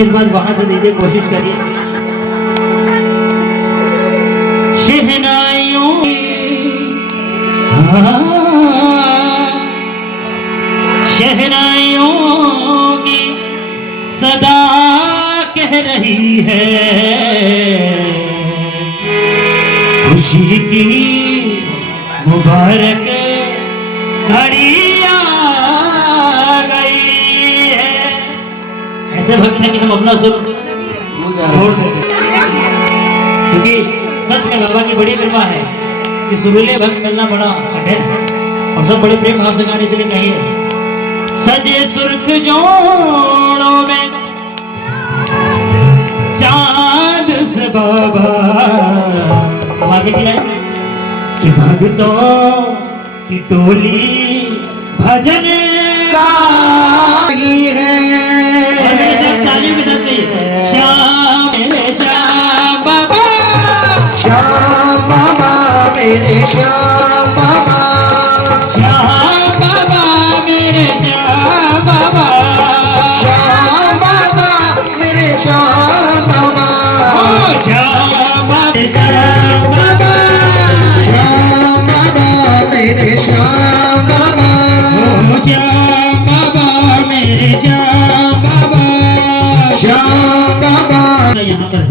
आशीर्वाद वहां से दीजिए, कोशिश करिए। शहनाइयों शहनाइयों की सदा कह रही है, खुशी की मुबारक घड़ी आ गई है। ऐसे भक्त हैं कि हम अपना सुर छोड़ देते, क्योंकि सच में बाबा की बड़ी कृपा है कि सुरीले भक्त मिलना बड़ा कठिन है, और सब बड़े प्रेम भाव से गाने इसलिए कहिए। सजे सुर्ख जोड़ों में चांद से बाबा, आगे की लाइन कि भक्तों की टोली भजन गाई है। तालियों के साथ श्याम मेरे श्याम बाबा, श्याम बाबा मेरे श्याम बाबा, श्याम बाबा मेरे श्याम बाबा, श्याम बाबा मेरे श्याम बाबा, श्याम बाबा श्याम बाबा मेरे श्याम बाबा, श्याम बाबा मेरे श्याम बाबा, श्याम बाबा। यहाँ पर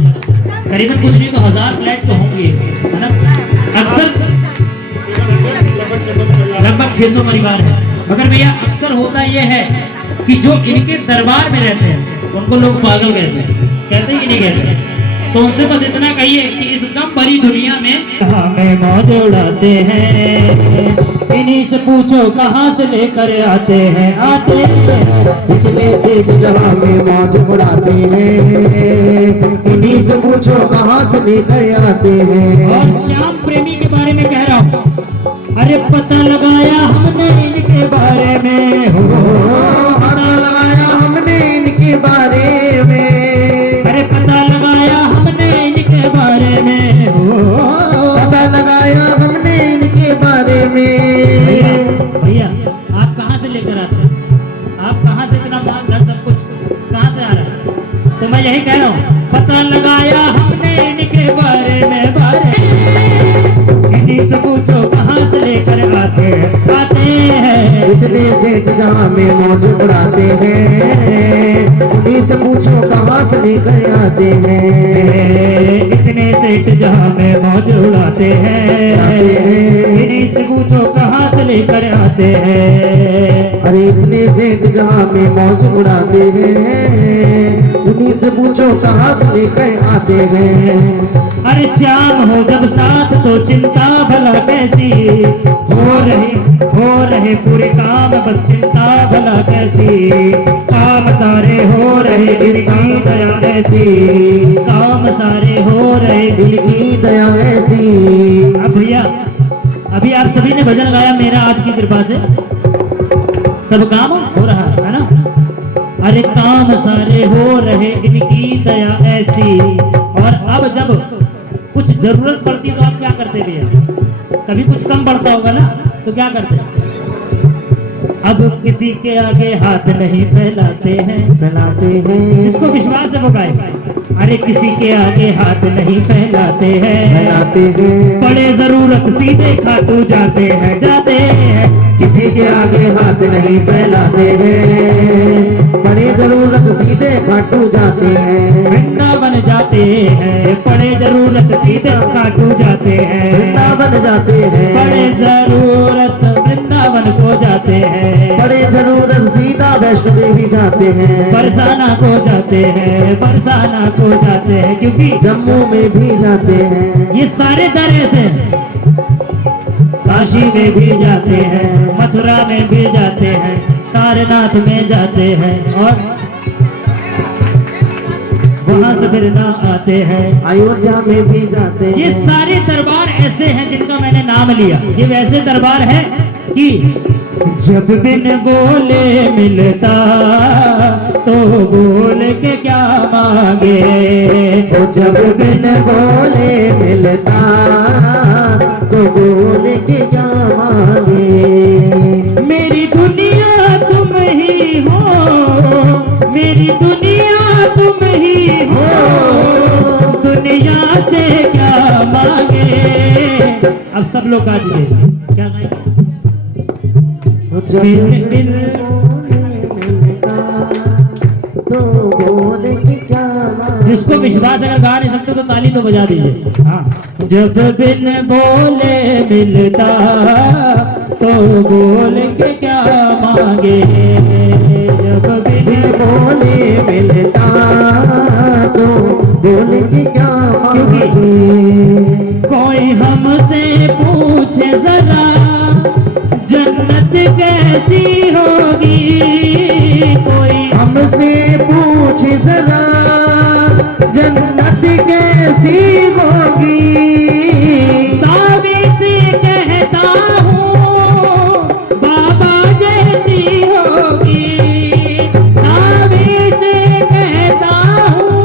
करीबन कुछ नहीं तो 1000 फ्लैट तो होंगे, है ना। अक्सर लगभग 600 परिवार है, मगर भैया अक्सर होता यह है कि जो इनके दरबार में रहते हैं उनको लोग पागल कहते हैं कि नहीं कहते। तो उनसे बस इतना कहिए कि इस गम भरी दुनिया में हमें मौज उड़ाते हैं, इन्हीं से पूछो कहाँ से लेकर आते हैं, आते हैं इतने से जहाँ में मौज उड़ाते हैं, इन्हीं से पूछो कहाँ से लेकर आते हैं। और श्याम प्रेमी के बारे में कह रहा हूँ, अरे पता लगाया हमने इनके बारे में, हो पता लगाया हमने इनके बारे में, अरे पता लगाया हमने इनके बारे में, हो पता लगाया हमने इनके बारे में। भैया आप कहाँ से लेकर आते हैं, आप कहाँ से इतना माल धन सब कुछ कहाँ से आ रहा है। तो मैं यही कह रहा हूँ, पता लगाया हमने इनके बारे में, इन्हीं से पूछो कहाँ से लेकर आते हैं, इतने से जहाँ में मौज उड़ाते हैं, इन्हीं से पूछो कहाँ से लेकर आते हैं। इतने से जहाँ में मौज उड़ाते हैं, इन्हीं से पूछो कहाँ से लेकर आते हैं। अरे इतने से जहाँ में मौज उड़ाते हैं, उन्हीं से पूछो कहाँ से लेकर आते हैं। अरे श्याम हो जब साथ तो चिंता भला कैसी, हो रहे पूरे काम बस चिंता भला कैसी, काम सारे हो रहे इनकी दया ऐसी, काम सारे हो रहे इनकी दया ऐसी। अब भैया अभी आप सभी ने भजन गाया मेरा आपकी कृपा से सब काम हो रहा है ना। अरे काम सारे हो रहे इनकी दया ऐसी, और अब जब कुछ जरूरत पड़ती तो आप क्या करते भैया, कभी कुछ कम पड़ता होगा ना तो क्या करते हैं। अब किसी के आगे हाथ नहीं फैलाते हैं, जिसको विश्वास है वो गाए। अरे किसी के आगे हाथ नहीं फैलाते हैं, बड़े जरूरत सीधे खाटू जाते हैं, जाते हैं। किसी के आगे हाथ नहीं फैलाते हैं, बड़े जरूरत सीधे खाटू जाते हैं। वृंदावन जाते हैं, बड़े जरूरत सीधे खाटू जाते हैं, वृंदावन जाते हैं, बड़े जरूरत वृंदावन को जाते हैं, बड़े जरूरत सीधा वैष्णो देवी जाते हैं, बरसाना को जाते हैं, बरसाना को जाते हैं, क्योंकि जम्मू में भी जाते हैं, ये सारे दर ऐसे काशी में भी जाते हैं, मथुरा में भी जाते हैं, सारनाथ में जाते हैं, और वहां से फिर ना आते हैं, अयोध्या में भी जाते हैं। ये सारे दरबार ऐसे हैं जिनका मैंने नाम लिया। ये वैसे दरबार है कि जब बिन बोले मिलता तो बोल के क्या मांगे, तो जब बिन बोले मिलता तो बोल के क्या मांगे। मेरी दुनिया तुम ही हो, मेरी दुनिया तुम ही हो, दुनिया से क्या मांगे। अब सब लोग गा दीजिए, क्या गाएंगे? जब मिल मिल मिलता तो बोले कि क्या मांगे। जिसको विश्वास अगर गा नहीं सकते तो ताली तो बजा दीजिए। हाँ, जब बिन बोले मिलता तो बोल के क्या मांगे। जब बिन बिन बोले मिलता तो बोले कि क्या मांगे। कोई हमसे पूछे जरा जन्नत कैसी होगी। कोई हमसे पूछ जरा जन्नत कैसी होगी। दावे से कहता हूँ बाबा जैसी होगी। दावे से कहता हूँ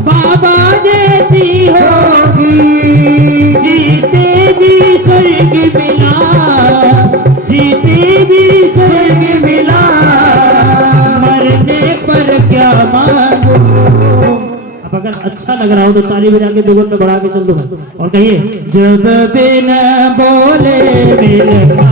बाबा जैसी होगी। जीते जी स्वर्ग मिला, जीते जी स्वर्ग मिला, मरने पर क्या मांगो। अब अगर अच्छा लग रहा हो तो ताली बजा के दोगुन में बढ़ा के चल दो और कहिए, जब बिन बोले मिलता